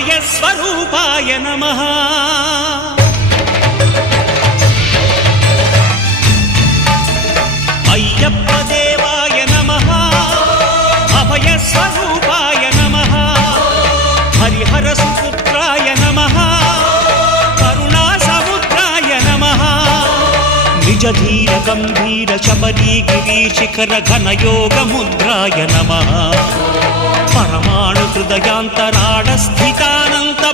అభయస్వరూపాయ నమః అయ్యప్ప దేవాయ నమః అభయస్వరూపాయ నమః హరిహర సుపుత్రాయ నమః కరుణా సముద్రాయ నమః నిజ ధీర గంభీర శబరీ గిరీ శిఖర ఘన యోగ ముద్రాయ నమః పరమాణు హృదయాంతరాళ స్థితానంత